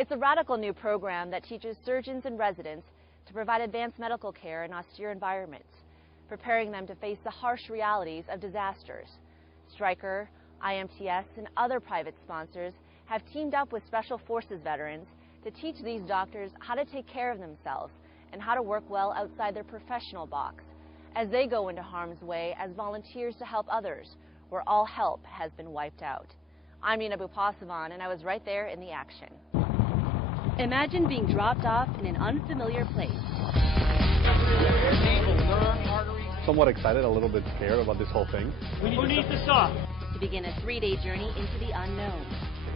It's a radical new program that teaches surgeons and residents to provide advanced medical care in austere environments, preparing them to face the harsh realities of disasters. Stryker, IMTS, and other private sponsors have teamed up with Special Forces veterans to teach these doctors how to take care of themselves and how to work well outside their professional box as they go into harm's way as volunteers to help others where all help has been wiped out. I'm Nina Bupasavan, and I was right there in the action. Imagine being dropped off in an unfamiliar place. Somewhat excited, a little bit scared about this whole thing. Who needs to stop? To begin a 3-day journey into the unknown.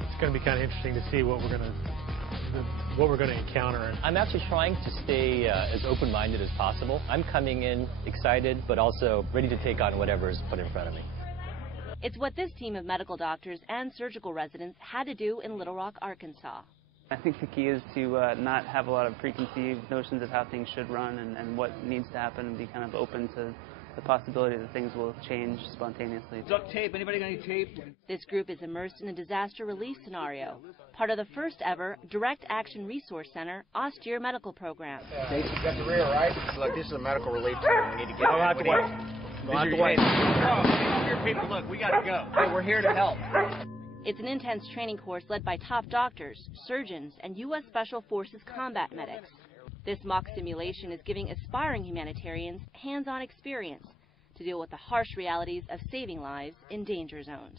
It's going to be kind of interesting to see what we're going to encounter. I'm actually trying to stay as open-minded as possible. I'm coming in excited, but also ready to take on whatever is put in front of me. It's what this team of medical doctors and surgical residents had to do in Little Rock, Arkansas. I think the key is to not have a lot of preconceived notions of how things should run and what needs to happen, and be kind of open to the possibility that things will change spontaneously. Duct tape, anybody got any tape? This group is immersed in a disaster relief scenario, part of the first ever Direct Action Resource Center Austere Medical Program. You got the rear, right? Look, this is a medical relief team. We need to get out the way. Go out the way. Here, people, look, we got to go. Hey, we're here to help. It's an intense training course led by top doctors, surgeons, and U.S. Special Forces combat medics. This mock simulation is giving aspiring humanitarians hands-on experience to deal with the harsh realities of saving lives in danger zones.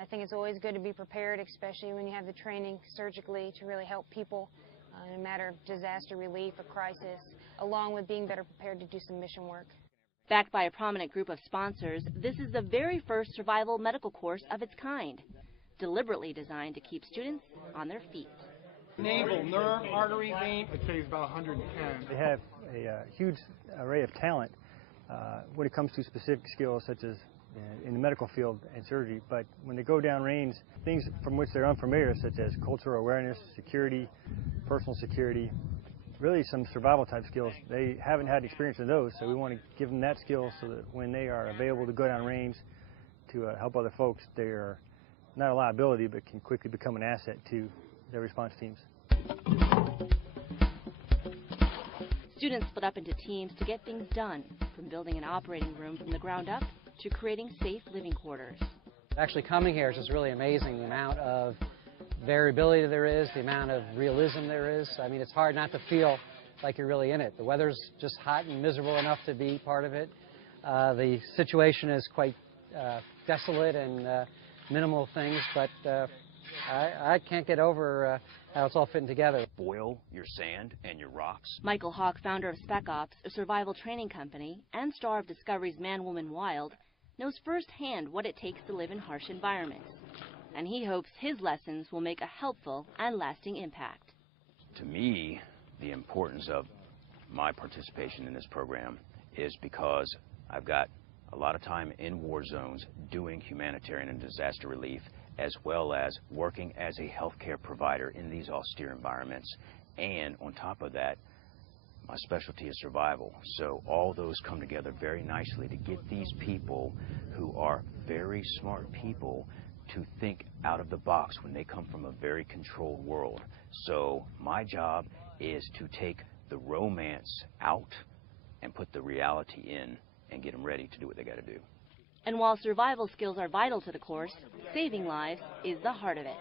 I think it's always good to be prepared, especially when you have the training surgically to really help people in a matter of disaster relief, a crisis, along with being better prepared to do some mission work. Backed by a prominent group of sponsors, this is the very first survival medical course of its kind, deliberately designed to keep students on their feet. Naval, nerve, artery, vein. I'd say it's about 110. They have a huge array of talent when it comes to specific skills such as in the medical field and surgery, but when they go downrange, things from which they're unfamiliar such as cultural awareness, security, personal security, really some survival type skills. They haven't had experience in those, so we want to give them that skill so that when they are available to go downrange to help other folks, they are not a liability but can quickly become an asset to their response teams. Students split up into teams to get things done, from building an operating room from the ground up to creating safe living quarters. Actually coming here is just really amazing, the amount of variability there is, the amount of realism there is. I mean, it's hard not to feel like you're really in it. The weather's just hot and miserable enough to be part of it. The situation is quite desolate and minimal things, but I can't get over how it's all fitting together. Boil your sand and your rocks. Michael Hawk, founder of Spec Ops, a survival training company, and star of Discovery's Man, Woman, Wild, knows firsthand what it takes to live in harsh environments. And he hopes his lessons will make a helpful and lasting impact. To me, the importance of my participation in this program is because I've got a lot of time in war zones doing humanitarian and disaster relief, as well as working as a healthcare provider in these austere environments. And on top of that, my specialty is survival. So all those come together very nicely to get these people who are very smart people to think out of the box when they come from a very controlled world. So my job is to take the romance out and put the reality in and get them ready to do what they got to do. And while survival skills are vital to the course, saving lives is the heart of it.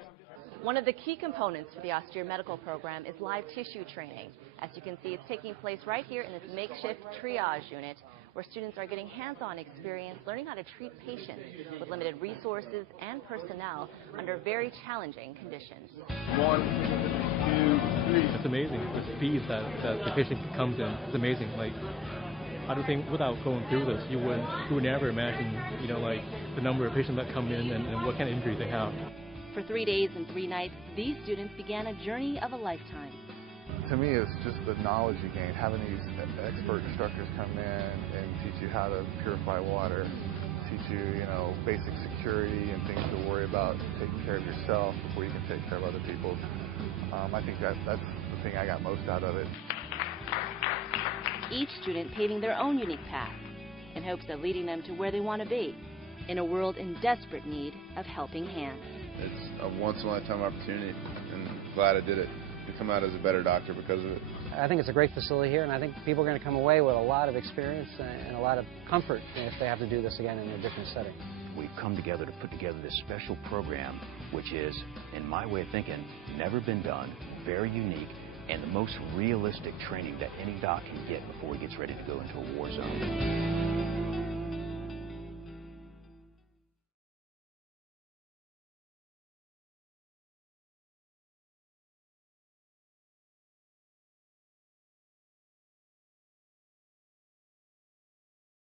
One of the key components for the Austere Medical Program is live tissue training. As you can see, it's taking place right here in this makeshift triage unit, where students are getting hands-on experience learning how to treat patients with limited resources and personnel under very challenging conditions. 1, 2, 3. It's amazing, the speed that the patient comes in. It's amazing. Like, I don't think without going through this, you would never imagine, like the number of patients that come in and what kind of injuries they have. For 3 days and 3 nights, these students began a journey of a lifetime. To me, it's just the knowledge you gain, having these expert instructors come in and teach you how to purify water, teach you, basic security and things to worry about, taking care of yourself before you can take care of other people. I think that's the thing I got most out of it. Each student paving their own unique path in hopes of leading them to where they want to be, in a world in desperate need of helping hands. It's a once-in-a-lifetime opportunity, and I'm glad I did it. to come out as a better doctor because of it. I think it's a great facility here, and I think people are going to come away with a lot of experience and a lot of comfort if they have to do this again in a different setting. We've come together to put together this special program, which is, in my way of thinking, never been done, very unique, and the most realistic training that any doc can get before he gets ready to go into a war zone.